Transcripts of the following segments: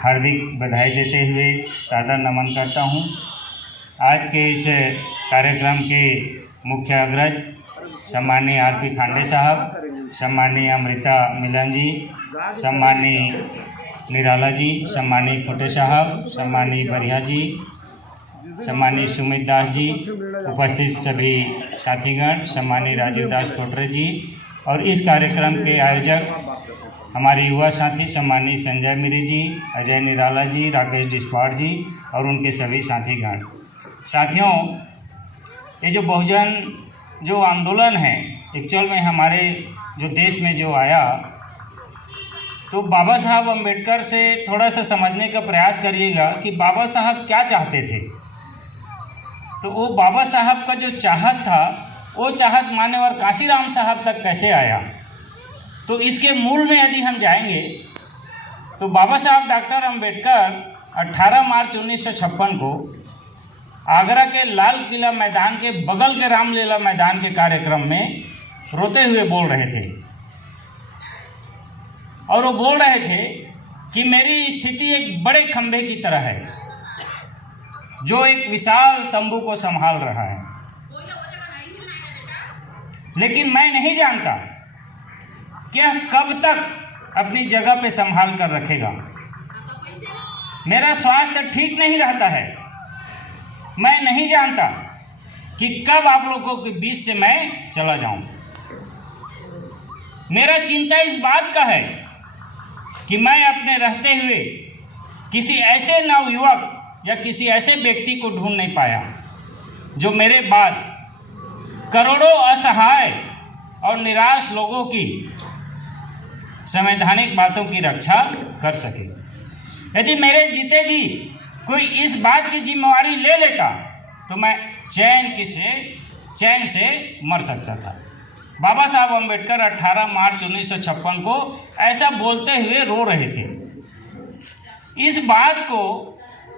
हार्दिक बधाई देते हुए सादर नमन करता हूँ। आज के इस कार्यक्रम के मुख्य अग्रज सम्माननीय आर.पी. खांडे साहब, सम्माननीय अमृता मिलन जी, सम्माननीय निराला जी, सम्माननीय खोटे साहब, सम्माननीय बरिया जी, सम्माननीय सुमित दास जी, उपस्थित सभी साथीगण, सम्माननीय राजीव दास कोटरे जी और इस कार्यक्रम के आयोजक हमारे युवा साथी सम्माननीय संजय मिरी जी, अजय निराला जी, राकेश डिस्पाड़ जी और उनके सभी साथीगण। साथियों, ये जो बहुजन जो आंदोलन है एक्चुअल में हमारे जो देश में जो आया, तो बाबा साहब अम्बेडकर से थोड़ा सा समझने का प्रयास करिएगा कि बाबा साहब क्या चाहते थे। तो वो बाबा साहब का जो चाहत था, वो चाहत मान्यवर कांशीराम साहब तक कैसे आया। तो इसके मूल में यदि हम जाएंगे तो बाबा साहब डॉक्टर अम्बेडकर 18 मार्च 1956 को आगरा के लाल किला मैदान के बगल के रामलीला मैदान के कार्यक्रम में रोते हुए बोल रहे थे और वो बोल रहे थे कि मेरी स्थिति एक बड़े खंभे की तरह है जो एक विशाल तंबू को संभाल रहा है, लेकिन मैं नहीं जानता कि यह कब तक अपनी जगह पे संभाल कर रखेगा। मेरा स्वास्थ्य ठीक नहीं रहता है। मैं नहीं जानता कि कब आप लोगों के बीच से मैं चला जाऊं। मेरा चिंता इस बात का है कि मैं अपने रहते हुए किसी ऐसे नवयुवक या किसी ऐसे व्यक्ति को ढूंढ नहीं पाया जो मेरे बाद करोड़ों असहाय और निराश लोगों की संवैधानिक बातों की रक्षा कर सके। यदि मेरे जीते जी कोई इस बात की जिम्मेवारी ले लेता तो मैं चैन से मर सकता था। बाबा साहब अम्बेडकर 18 मार्च 1956 को ऐसा बोलते हुए रो रहे थे। इस बात को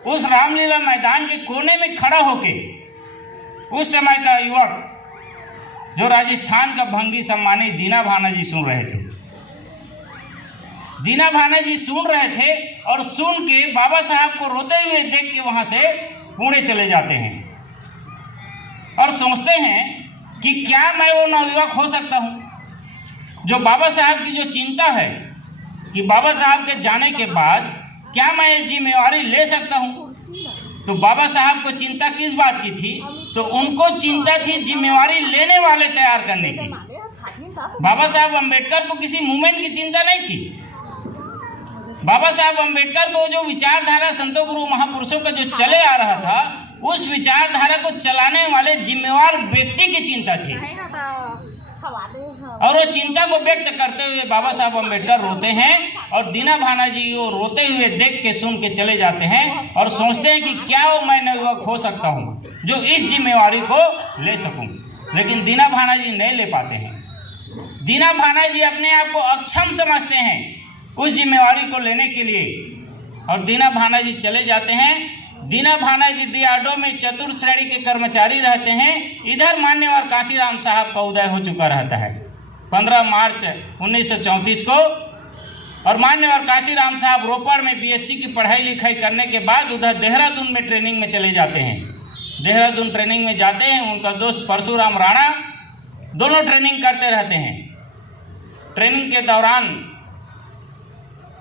उस रामलीला मैदान के कोने में खड़ा होके उस समय का युवक जो राजस्थान का भंगी सम्मानित दीना भाना जी सुन रहे थे। दीना भाना जी सुन रहे थे और सुन के बाबा साहब को रोते हुए देख के वहां से पुणे चले जाते हैं और सोचते हैं कि क्या मैं वो नवयुवक हो सकता हूं जो बाबा साहब की जो चिंता है कि बाबा साहब के जाने के बाद क्या मैं ये जिम्मेवारी ले सकता हूं। तो बाबा साहब को चिंता किस बात की थी? तो उनको चिंता थी जिम्मेवारी लेने वाले तैयार करने की। बाबा साहब अम्बेडकर को किसी मूवमेंट की चिंता नहीं थी। बाबा साहब अम्बेडकर को जो विचारधारा संतों गुरु महापुरुषों का जो चले आ रहा था, उस विचारधारा को चलाने वाले जिम्मेवार व्यक्ति की चिंता थी और वो चिंता को व्यक्त करते हुए बाबा साहब अम्बेडकर रोते हैं और दीना भाना जी वो रोते हुए देख के सुन के चले जाते हैं और सोचते हैं कि क्या वो मैं नवयुवक हो सकता हूँ जो इस जिम्मेवारी को ले सकूँ। लेकिन दीना भाना जी नहीं ले पाते हैं। दीना भाना जी अपने आप को अक्षम समझते हैं उस जिम्मेवारी को लेने के लिए और दीना भाना जी चले जाते हैं। दीना भाना जी डीआरडीओ में चतुर्थ श्रेणी के कर्मचारी रहते हैं। इधर मान्यवर कांशीराम साहब का उदय हो चुका रहता है 15 मार्च 1934 को और मान्यवर कांशीराम साहब रोपड़ में बीएससी की पढ़ाई लिखाई करने के बाद उधर देहरादून में ट्रेनिंग में चले जाते हैं। देहरादून ट्रेनिंग में जाते हैं, उनका दोस्त परशुराम राणा दोनों ट्रेनिंग करते रहते हैं। ट्रेनिंग के दौरान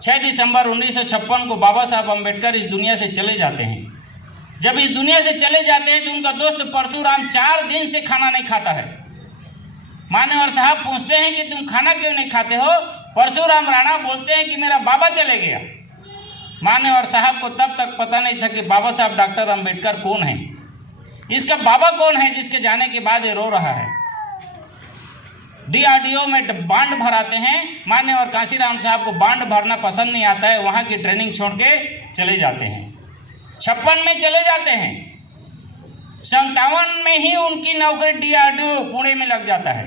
6 दिसंबर 1956 को बाबा साहब अम्बेडकर इस दुनिया से चले जाते हैं। जब इस दुनिया से चले जाते हैं तो उनका दोस्त परशुराम 4 दिन से खाना नहीं खाता है। मान्यवर साहब पूछते हैं कि तुम खाना क्यों नहीं खाते हो? परशुराम राणा बोलते हैं कि मेरा बाबा चले गया। मान्यवर साहब को तब तक पता नहीं था कि बाबा साहब डॉक्टर अम्बेडकर कौन है, इसका बाबा कौन है जिसके जाने के बाद ये रो रहा है। डीआरडीओ में बांड भराते हैं। मान्यवर कांशीराम साहब को बांड भरना पसंद नहीं आता है, वहाँ की ट्रेनिंग छोड़ के चले जाते हैं। 56 में चले जाते हैं। 57 में ही उनकी नौकरी डीआरडीओ पुणे में लग जाता है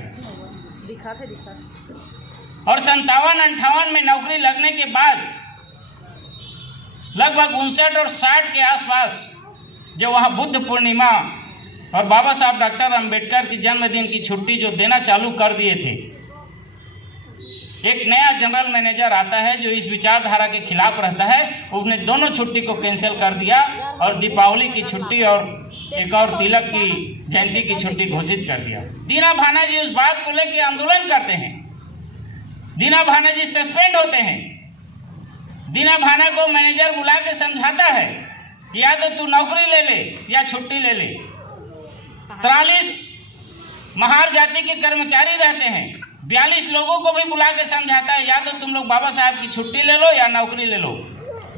और 57-58 में नौकरी लगने के बाद लगभग 59 और 60 के आसपास जो वहाँ बुद्ध पूर्णिमा और बाबा साहब डॉक्टर अम्बेडकर की जन्मदिन की छुट्टी जो देना चालू कर दिए थे, एक नया जनरल मैनेजर आता है जो इस विचारधारा के खिलाफ रहता है, उसने दोनों छुट्टी को कैंसिल कर दिया और दीपावली की छुट्टी और एक और तिलक की जयंती की छुट्टी घोषित कर दिया। दीना भाना जी उस बात को लेकर आंदोलन करते हैं। दीना भाना जी सस्पेंड होते हैं। दीना भाना को मैनेजर बुला के समझाता है या तो तू नौकरी ले ले या छुट्टी ले ले। 43 महार जाति के कर्मचारी रहते हैं। 42 लोगों को भी बुला के समझाता है या तो तुम लोग बाबा साहब की छुट्टी ले लो या नौकरी ले लो।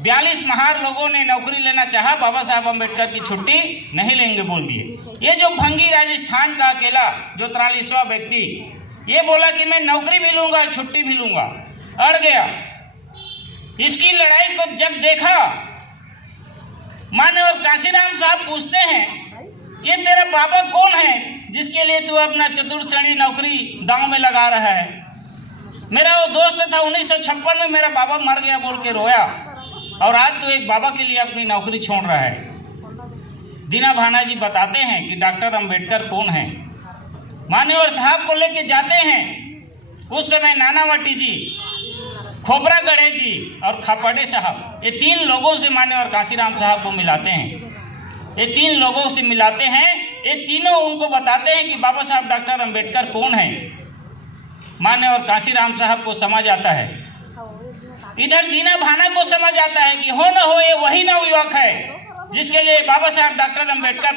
42 महार लोगों ने नौकरी लेना चाहा, बाबा साहब अम्बेडकर की छुट्टी नहीं लेंगे बोल दिए। ये जो भंगी राजस्थान का अकेला जो 43वां व्यक्ति ये बोला कि मैं नौकरी भी लूंगा छुट्टी भी लूंगा, अड़ गया। इसकी लड़ाई को जब देखा माने और काशीराम साहब पूछते हैं ये तेरा बाबा कौन है जिसके लिए तू अपना चतुर्श्रेणी नौकरी दांव में लगा रहा है। मेरा वो दोस्त था 1956 में मेरा बाबा मर गया बोल के रोया और आज तो एक बाबा के लिए अपनी नौकरी छोड़ रहा है। दीना भाना जी बताते हैं कि डॉक्टर अंबेडकर कौन है। मान्यवर साहब को लेके जाते हैं। उस समय नानावटी जी, खोबरा गढ़े जी और खापड़े साहब ये 3 लोगों से मान्यवर काशीराम साहब को मिलाते हैं। ये 3 लोगों से मिलाते हैं। ये तीनों उनको बताते हैं कि बाबा साहब डॉक्टर अंबेडकर कौन है। मान्यवर काशीराम साहब को समझ आता है। इधर दीना भाना को समझ आता है कि हो न हो ये वही नवयुवक है जिसके लिए बाबा साहब डॉक्टर अंबेडकर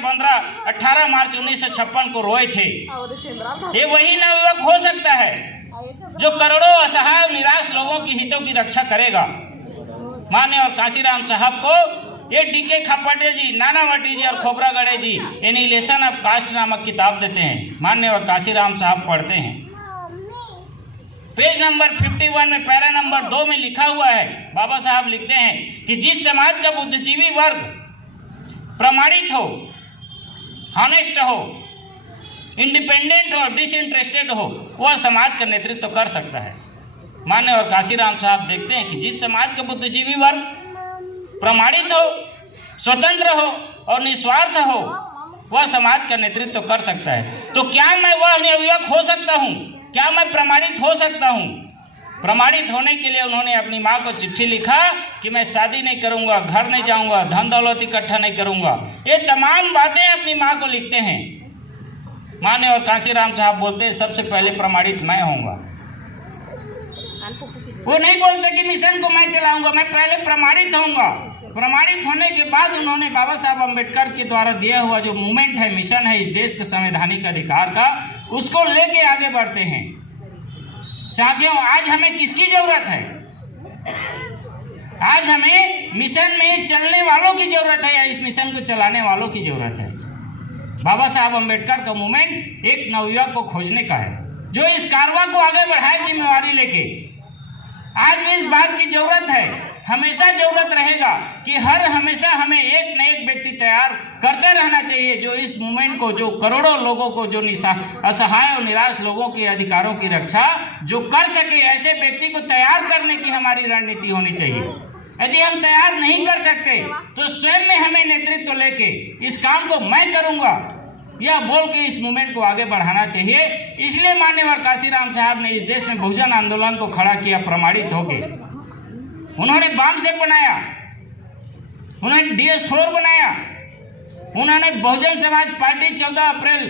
18 मार्च 1956 को रोए थे। ये वही नवयुवक हो सकता है जो करोड़ों असहाय निराश लोगों की हितों की रक्षा करेगा। मान्यवर काशीराम साहब को ये डीके खापड़े जी, नानावटी जी और खोबरा गढ़े जी एनिहिलेशन ऑफ कास्ट नामक किताब देते हैं। मान्यवर काशीराम साहब पढ़ते हैं। पेज नंबर 51 में पैरा नंबर 2 में लिखा हुआ है, बाबा साहब लिखते हैं कि जिस समाज का बुद्धिजीवी वर्ग प्रमाणित हो, हॉनेस्ट हो, इंडिपेंडेंट हो, डिसइंटरेस्टेड हो, वह समाज का नेतृत्व कर सकता है। मान्यवर काशीराम साहब देखते हैं कि जिस समाज का बुद्धिजीवी वर्ग प्रमाणित हो, स्वतंत्र हो और निस्वार्थ हो, वह समाज का नेतृत्व कर सकता है। तो क्या मैं वह नवयुवक हो सकता हूँ? क्या मैं प्रमाणित हो सकता हूँ? प्रमाणित होने के लिए उन्होंने अपनी माँ को चिट्ठी लिखा कि मैं शादी नहीं करूँगा, घर नहीं जाऊँगा, धन दौलत इकट्ठा नहीं करूँगा। ये तमाम बातें अपनी माँ को लिखते हैं। मान्यवर काशीराम साहब बोलते हैं सबसे पहले प्रमाणित मैं होऊंगा। वो नहीं बोलते कि मिशन को मैं चलाऊंगा, मैं पहले प्रमाणित होऊंगा। प्रमाणित होने के बाद उन्होंने बाबा साहब अम्बेडकर के द्वारा दिया हुआ जो मूवमेंट है, मिशन है इस देश के संवैधानिक अधिकार का, उसको लेके आगे बढ़ते हैं। साथियों, आज हमें किसकी जरूरत है? आज हमें मिशन में चलने वालों की जरूरत है या इस मिशन को चलाने वालों की जरूरत है? बाबा साहब अम्बेडकर का मूवमेंट एक नवयुवक को खोजने का है जो इस कारवां को आगे बढ़ाए जिम्मेवारी लेके। आज भी इस बात की जरूरत है, हमेशा जरूरत रहेगा कि हमेशा हमें एक न एक व्यक्ति तैयार करते रहना चाहिए जो इस मूवमेंट को, जो करोड़ों लोगों को, जो असहाय और निराश लोगों के अधिकारों की रक्षा जो कर सके, ऐसे व्यक्ति को तैयार करने की हमारी रणनीति होनी चाहिए। यदि हम तैयार नहीं कर सकते तो स्वयं में हमें नेतृत्व लेके इस काम को मैं करूंगा यह बोल के इस मूवमेंट को आगे बढ़ाना चाहिए। इसलिए मान्यवर काशीराम साहब ने इस देश में बहुजन आंदोलन को खड़ा किया प्रमाणित होके। उन्होंने बाम सेट बनाया, उन्होंने DS4 बनाया, उन्होंने बहुजन समाज पार्टी 14 अप्रैल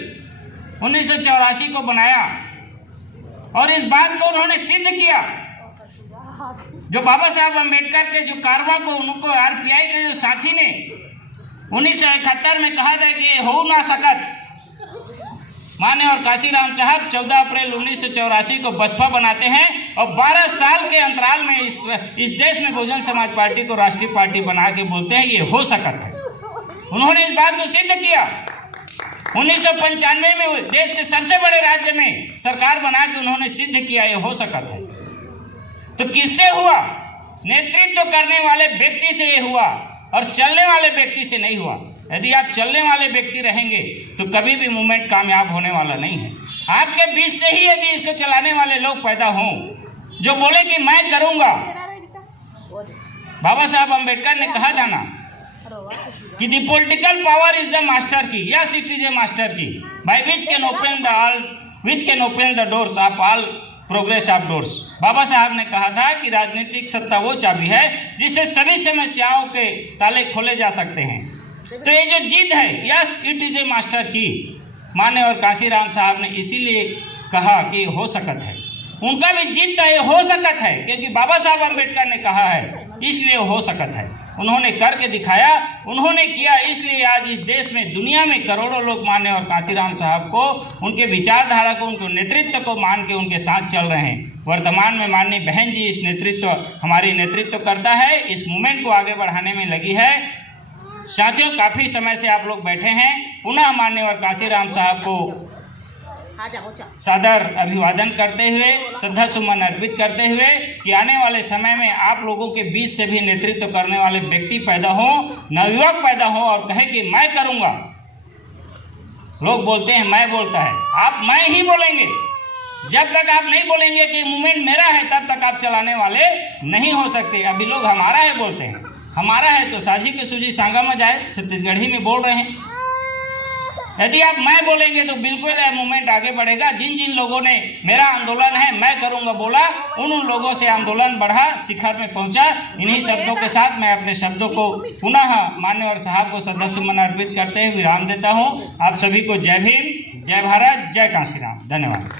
1984 को बनाया और इस बात को उन्होंने सिद्ध किया। जो बाबा साहब अम्बेडकर के जो कारवां को, उनको RPI के जो साथी ने 1971 में कहा था कि हो ना सकत, मान्यवर काशीराम साहब 14 अप्रैल 1984 को बसपा बनाते हैं और 12 साल के अंतराल में इस देश में बहुजन समाज पार्टी को राष्ट्रीय पार्टी बना के बोलते हैं ये हो सकत है। उन्होंने इस बात को सिद्ध किया। 1995 में देश के सबसे बड़े राज्य में सरकार बना के उन्होंने सिद्ध किया ये हो सकत है। तो किससे हुआ? नेतृत्व करने वाले व्यक्ति से ये हुआ और चलने वाले व्यक्ति से नहीं हुआ। यदि आप चलने वाले व्यक्ति रहेंगे तो कभी भी मूवमेंट कामयाब होने वाला नहीं है। आपके बीच से ही यदि इसको चलाने वाले लोग पैदा हों जो बोले कि मैं करूंगा। बाबा साहब अम्बेडकर ने कहा था ना कि the political power is the master key, yes it is a master key, by which can open the doors of all progress of doors. Baba Saheb ने कहा था कि राजनीतिक सत्ता वो चाबी है जिससे सभी समस्याओं के ताले खोले जा सकते हैं। तो ये जो जिद है, yes it is a master की, माने और कांशीराम साहब ने इसीलिए कहा कि हो सकत है। उनका भी जिद था, ये हो सकत है, क्योंकि बाबा साहब अम्बेडकर ने कहा है, इसलिए हो सकत है। उन्होंने करके दिखाया, उन्होंने किया, इसलिए आज इस देश में, दुनिया में करोड़ों लोग माने और कांशीराम साहब को, उनके विचारधारा को, उनके नेतृत्व को मान के उनके साथ चल रहे हैं। वर्तमान में माननीय बहन जी हमारी नेतृत्व करता है, इस मूवमेंट को आगे बढ़ाने में लगी है। साथियों, काफ़ी समय से आप लोग बैठे हैं, पुनः माननीय और कांशीराम साहब को सादर अभिवादन करते हुए, श्रद्धा सुमन अर्पित करते हुए कि आने वाले समय में आप लोगों के बीच से भी नेतृत्व करने वाले व्यक्ति पैदा हो, नवयुवक पैदा हो और कहे कि मैं करूंगा। लोग बोलते हैं मैं बोलता है, आप मैं ही बोलेंगे। जब तक आप नहीं बोलेंगे कि मूवमेंट मेरा है, तब तक आप चलाने वाले नहीं हो सकते। अभी लोग हमारा है बोलते हैं, हमारा है तो साझी की सूझी सांगा में जाए, छत्तीसगढ़ी में बोल रहे हैं। यदि आप मैं बोलेंगे तो बिल्कुल मूवमेंट आगे बढ़ेगा। जिन जिन लोगों ने मेरा आंदोलन है मैं करूंगा बोला, उन लोगों से आंदोलन बढ़ा, शिखर में पहुंचा। इन्हीं शब्दों के साथ मैं अपने शब्दों को पुनः मान्यवर साहब को श्रद्धा सुमन अर्पित करते हुए विराम देता हूं। आप सभी को जय भीम, जय भारत, जय कांशीराम। धन्यवाद।